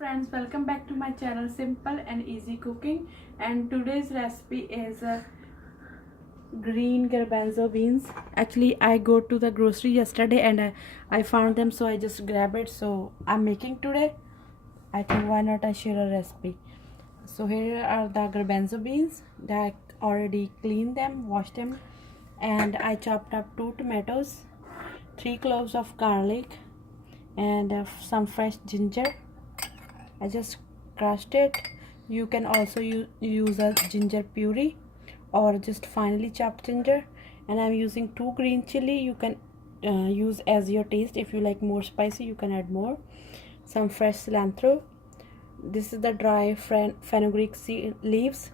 friends, welcome back to my channel Simple and Easy Cooking. And today's recipe is green garbanzo beans. Actually I go to the grocery yesterday and I found them, so I just grab it. So I'm making today. I think why not I share a recipe. So here are the garbanzo beans that I already cleaned them, washed them, and I chopped up 2 tomatoes, 3 cloves of garlic, and some fresh ginger. I just crushed it. You can also use a ginger puree or just finely chopped ginger. And I'm using 2 green chili. You can use as your taste. If you like more spicy, you can add more. Some fresh cilantro. This is the dry fenugreek leaves,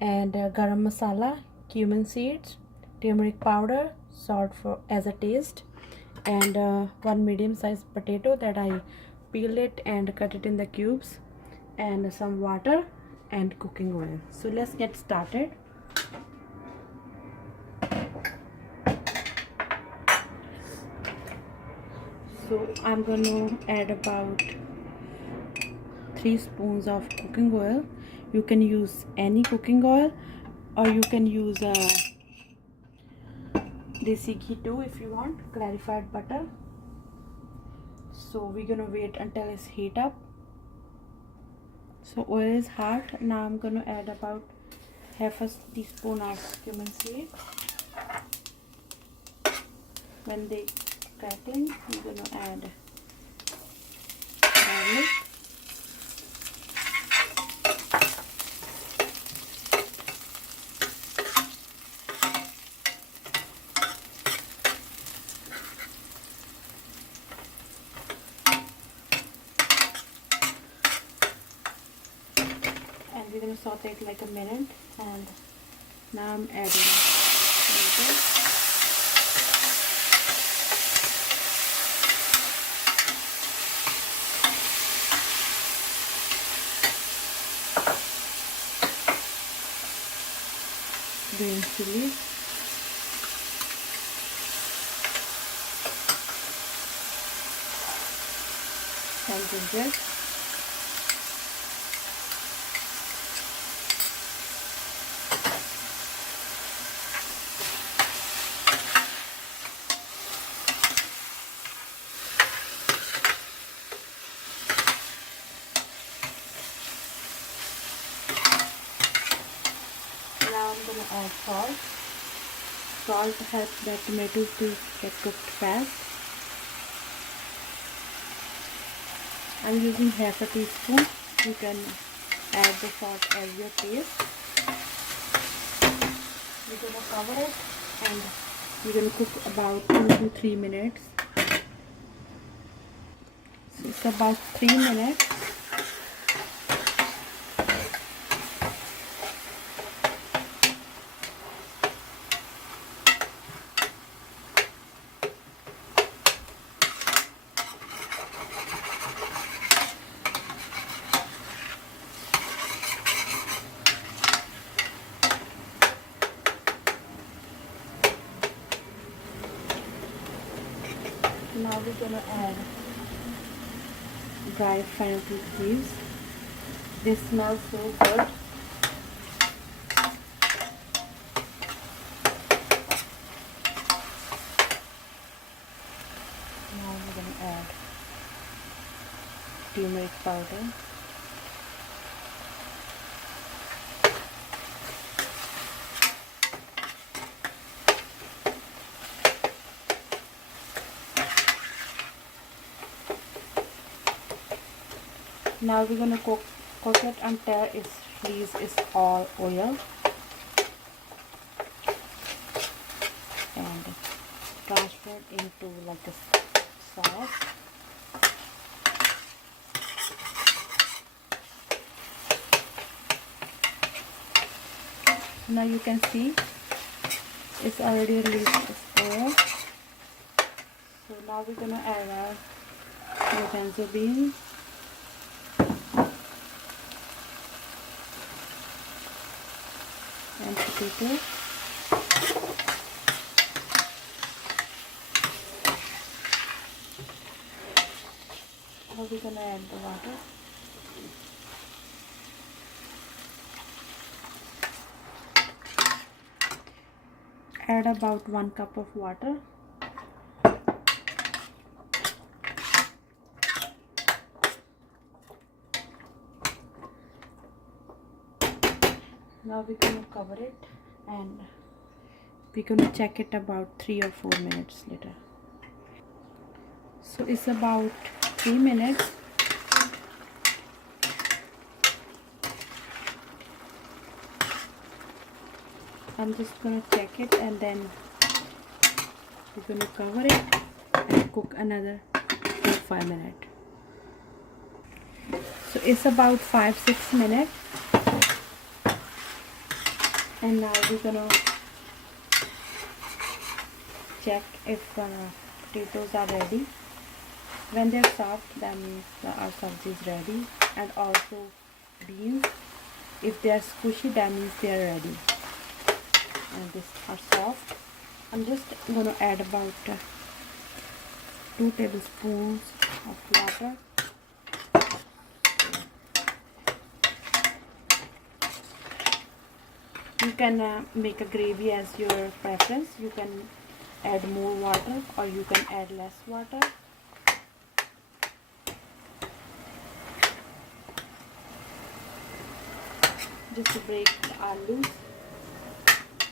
and garam masala, cumin seeds, turmeric powder, salt as a taste, and 1 medium-sized potato that I peel it and cut it in the cubes, and some water and cooking oil. So let's get started. So I'm going to add about 3 spoons of cooking oil. You can use any cooking oil, or you can use desi ghee too if you want, clarified butter. So we're gonna wait until it's heat up. So oil is hot. Now I'm gonna add about half a teaspoon of cumin seed. When they crackling, we're gonna add garlic, and we're gonna saute it like a minute. And now I'm adding tomatoes. Green chilies, and ginger. Now I'm going to add salt. Salt helps the tomatoes to get cooked fast. I'm using half a teaspoon. You can add the salt as your taste. We're going to cover it and we're going to cook about 2 to 3 minutes. So it's about 3 minutes. Now we're going to add dry fenugreek leaves. This smells so good. Now we're going to add turmeric powder. Now we're gonna cook it until its fleece is all oil, and transfer it into like a sauce. Now you can see it's already released its oil. So now we're gonna add our garbanzo beans. And potato. Now we're gonna add the water. Add about 1 cup of water. Now we're gonna cover it and we're gonna check it about 3 or 4 minutes later. So it's about 3 minutes. I'm just gonna check it and then we're gonna cover it and cook another 4-5 minutes. So it's about 5-6 minutes, and now we're gonna check if potatoes are ready. When they're soft, that means our sabzi is ready, and also beans. If they are squishy, that means they are ready. And these are soft. I'm just gonna add about 2 tablespoons of water. You can make a gravy as your preference. You can add more water or you can add less water. Just to break the aloo,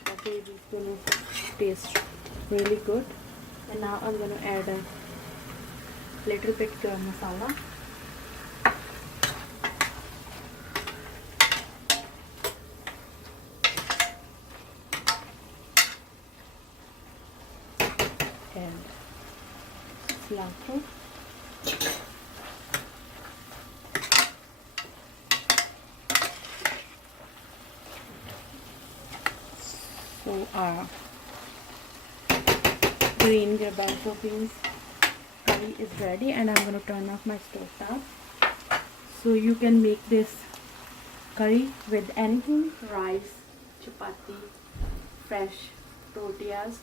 the gravy is going to taste really good. And now I'm going to add a little bit garam masala. And cilantro. So our green garbanzo beans curry is ready, and I'm going to turn off my stove top. So you can make this curry with anything: rice, chapati, fresh tortillas.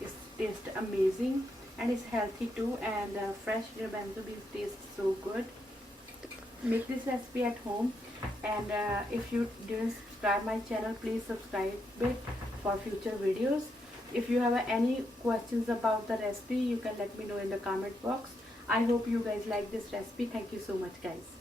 It tastes amazing and it's healthy too, and fresh garbanzo beans taste so good. Make this recipe at home, and if you didn't subscribe my channel, please subscribe it for future videos. If you have any questions about the recipe, you can let me know in the comment box. I hope you guys like this recipe. Thank you so much, guys.